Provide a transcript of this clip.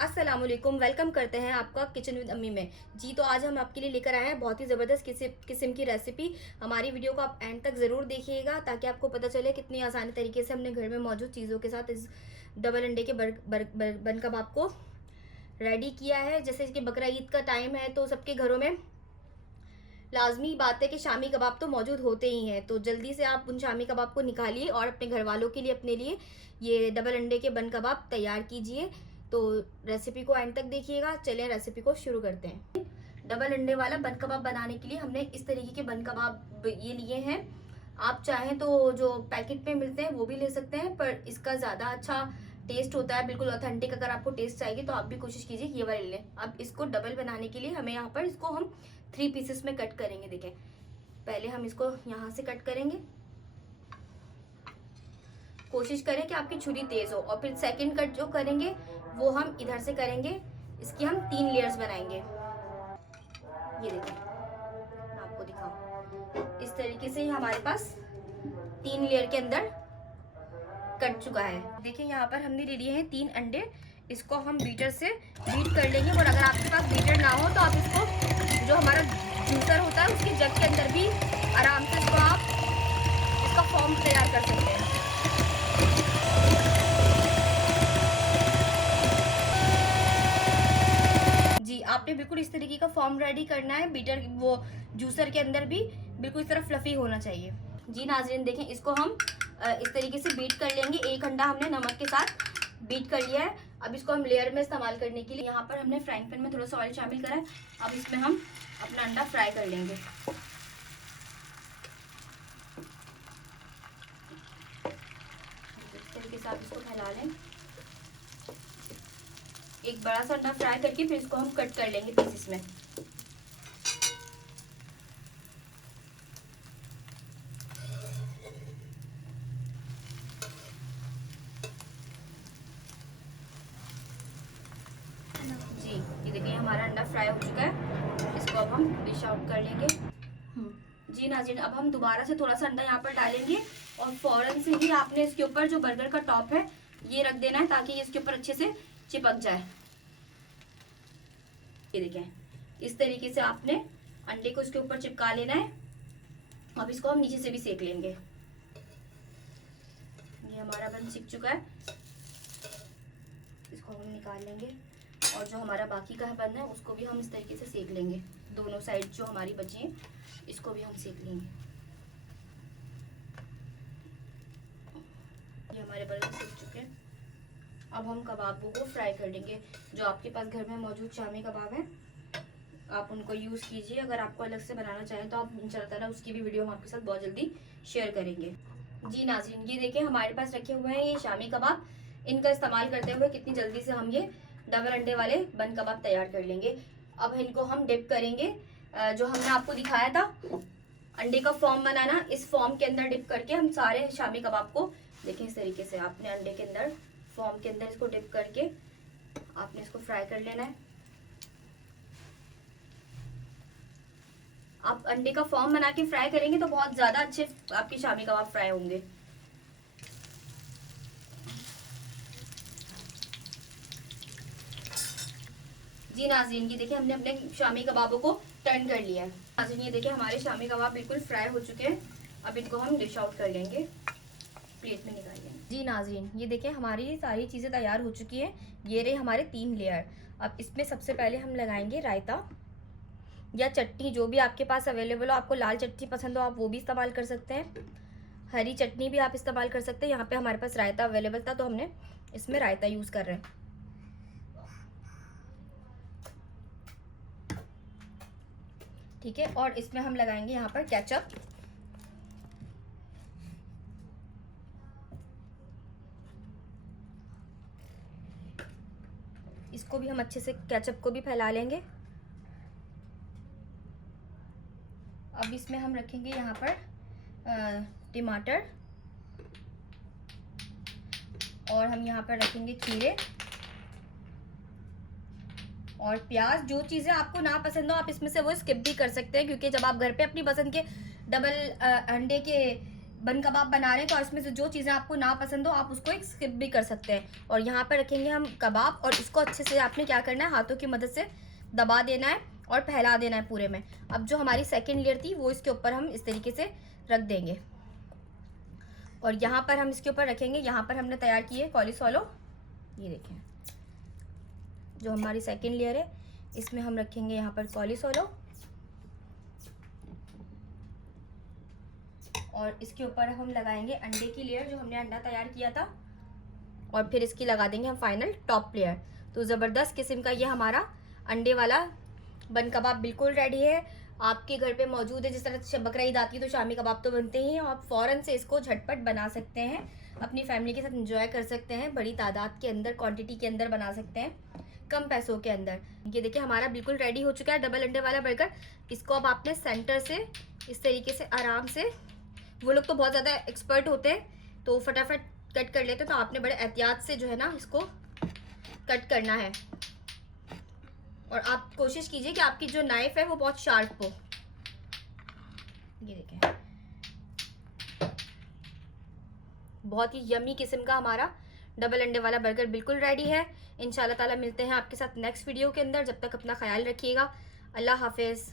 अस्सलामुअलैकुम, वेलकम करते हैं आपका किचन विद अम्मी में। जी तो आज हम आपके लिए लेकर आए हैं बहुत ही ज़बरदस्त किस्म की रेसिपी। हमारी वीडियो को आप एंड तक ज़रूर देखिएगा ताकि आपको पता चले कितनी आसानी तरीके से हमने घर में मौजूद चीज़ों के साथ इस डबल अंडे के बन कबाब को रेडी किया है। जैसे कि बकरा ईद का टाइम है तो सबके घरों में लाजमी बात है कि शामी कबाब तो मौजूद होते ही हैं। तो जल्दी से आप उन शामी कबाब को निकालिए और अपने घर वालों के लिए, अपने लिए ये डबल अंडे के बन कबाब तैयार कीजिए। तो रेसिपी को एंड तक देखिएगा। चलिए रेसिपी को शुरू करते हैं। डबल अंडे वाला बन कबाब बनाने के लिए हमने इस तरीके के बन कबाब ये लिए हैं। आप चाहें तो जो पैकेट में मिलते हैं वो भी ले सकते हैं, पर इसका ज़्यादा अच्छा टेस्ट होता है, बिल्कुल ऑथेंटिक। अगर आपको टेस्ट चाहिए तो आप भी कोशिश कीजिए ये वाले लें। अब इसको डबल बनाने के लिए हमें यहाँ पर इसको हम 3 पीसेस में कट करेंगे। देखें, पहले हम इसको यहाँ से कट करेंगे। कोशिश करें कि आपकी छुरी तेज हो। और फिर सेकंड कट जो करेंगे वो हम इधर से करेंगे। इसकी हम 3 लेयर्स बनाएंगे। ये देखिए, मैं आपको दिखाऊं, इस तरीके से हमारे पास 3 लेयर के अंदर कट चुका है। देखिए यहाँ पर हमने ले लिए हैं 3 अंडे। इसको हम बीटर से बीट कर लेंगे। और अगर आपके पास बीटर ना हो तो आप इसको जो हमारा जूसर होता है उसके जग के अंदर भी आराम से इसको आप इसका फॉर्म तैयार कर सकते हैं। जी, आपने बिल्कुल इस तरीके का फॉर्म रेडी करना है। बीटर वो जूसर के अंदर भी बिल्कुल इस तरह फ्लफी होना चाहिए। जी नाज़रीन, देखें, इसको हम इस तरीके से बीट कर लेंगे। 1 अंडा हमने नमक के साथ बीट कर लिया है। अब इसको हम लेयर में इस्तेमाल करने के लिए यहाँ पर हमने फ्राइंग पैन में थोड़ा सा ऑयल शामिल करा है। अब इसमें हम अपना अंडा फ्राई कर लेंगे। इस तरीके से आप इसको फैला लें। एक बड़ा सा अंडा फ्राई करके फिर इसको हम कट कर लेंगे पीसेस में। जी, ये देखिए हमारा अंडा फ्राई हो चुका है। इसको अब हम डिश आउट कर लेंगे। जी नाज़रीन, अब हम दोबारा से थोड़ा सा अंडा यहाँ पर डालेंगे और फौरन से ही आपने इसके ऊपर जो बर्गर का टॉप है ये रख देना है ताकि ये इसके ऊपर अच्छे से चिपक जाए। ये देखें, इस तरीके से आपने अंडे को इसके ऊपर चिपका लेना है। अब इसको हम नीचे से भी सेक लेंगे। ये हमारा बन सिक चुका है। इसको हम निकाल लेंगे और जो हमारा बाकी का बन है उसको भी हम इस तरीके से सेक लेंगे। दोनों साइड जो हमारी बची हैं इसको भी हम सेक लेंगे। ये हमारे बर्गर सिक चुके हैं। अब हम कबाबों को फ्राई कर लेंगे। जो आपके पास घर में मौजूद शामी कबाब है आप उनको यूज़ कीजिए। अगर आपको अलग से बनाना चाहें तो आप इंशाल्लाह ताला उसकी भी वीडियो हम आपके साथ बहुत जल्दी शेयर करेंगे। जी नाज़रीन, ये देखिए हमारे पास रखे हुए हैं ये शामी कबाब। इनका इस्तेमाल करते हुए कितनी जल्दी से हम ये डबल अंडे वाले बन कबाब तैयार कर लेंगे। अब इनको हम डिप करेंगे। जो हमने आपको दिखाया था अंडे का फॉर्म बनाना, इस फॉर्म के अंदर डिप करके हम सारे शामी कबाब को, देखें इस तरीके से आपने अंडे के अंदर फॉर्म के अंदर इसको डिप करके आपने इसको फ्राई कर लेना है। आप अंडे का फॉर्म बना के फ्राई करेंगे तो बहुत ज्यादा अच्छे आपके शामी कबाब फ्राई होंगे। जी नाज़रीन, ये देखिए हमने अपने शामी कबाबों को टर्न कर लिया है। नाज़रीन, ये देखिए हमारे शामी कबाब बिल्कुल फ्राई हो चुके हैं। अब इनको हम डिश आउट कर लेंगे, प्लेट में निकाल लेंगे। जी नाज़रीन, ये देखिए हमारी सारी चीज़ें तैयार हो चुकी हैं। ये रहे हमारे 3 लेयर। अब इसमें सबसे पहले हम लगाएंगे रायता या चटनी, जो भी आपके पास अवेलेबल हो। आपको लाल चटनी पसंद हो आप वो भी इस्तेमाल कर सकते हैं, हरी चटनी भी आप इस्तेमाल कर सकते हैं। यहाँ पे हमारे पास रायता अवेलेबल था तो हमने इसमें रायता यूज़ कर रहे हैं। ठीक है, और इसमें हम लगाएंगे यहाँ पर केचप। इसको भी हम अच्छे से केचप को भी फैला लेंगे। अब इसमें हम रखेंगे यहाँ पर टमाटर और हम यहाँ पर रखेंगे खीरे और प्याज। जो चीज़ें आपको ना पसंद हो आप इसमें से वो स्किप भी कर सकते हैं, क्योंकि जब आप घर पे अपनी पसंद के डबल अंडे के बन कबाब बना रहे हैं तो इसमें से जो चीज़ें आपको ना पसंद हो आप उसको एक स्किप भी कर सकते हैं। और यहाँ पर रखेंगे हम कबाब, और इसको अच्छे से आपने क्या करना है, हाथों की मदद से दबा देना है और फैला देना है पूरे में। अब जो हमारी सेकंड लेयर थी वो इसके ऊपर हम इस तरीके से रख देंगे, और यहाँ पर हम इसके ऊपर रखेंगे, यहाँ पर हमने तैयार की है कॉलीफ्लावर। ये देखें जो हमारी सेकंड लेयर है इसमें हम रखेंगे यहाँ पर कॉलीफ्लावर, और इसके ऊपर हम लगाएंगे अंडे की लेयर जो हमने अंडा तैयार किया था, और फिर इसकी लगा देंगे हम फाइनल टॉप लेयर। तो ज़बरदस्त किस्म का ये हमारा अंडे वाला बन कबाब बिल्कुल रेडी है, आपके घर पे मौजूद है। जिस तरह से बकरा ईद आती है तो शामी कबाब तो बनते ही हैं, आप फ़ौरन से इसको झटपट बना सकते हैं, अपनी फैमिली के साथ एंजॉय कर सकते हैं, बड़ी तादाद के अंदर, क्वांटिटी के अंदर बना सकते हैं, कम पैसों के अंदर। ये देखिए हमारा बिल्कुल रेडी हो चुका है डबल अंडे वाला बर्गर। इसको अब आपने सेंटर से इस तरीके से आराम से, वो लोग तो बहुत ज़्यादा एक्सपर्ट होते हैं तो फटाफट कट कर लेते हैं, तो आपने बड़े एहतियात से जो है ना इसको कट करना है, और आप कोशिश कीजिए कि आपकी जो नाइफ है वो बहुत शार्प हो। ये देखें बहुत ही यमी किस्म का हमारा डबल अंडे वाला बर्गर बिल्कुल रेडी है। इंशाल्लाह ताला मिलते हैं आपके साथ नेक्स्ट वीडियो के अंदर, जब तक अपना ख्याल रखिएगा। अल्लाह हाफिज़।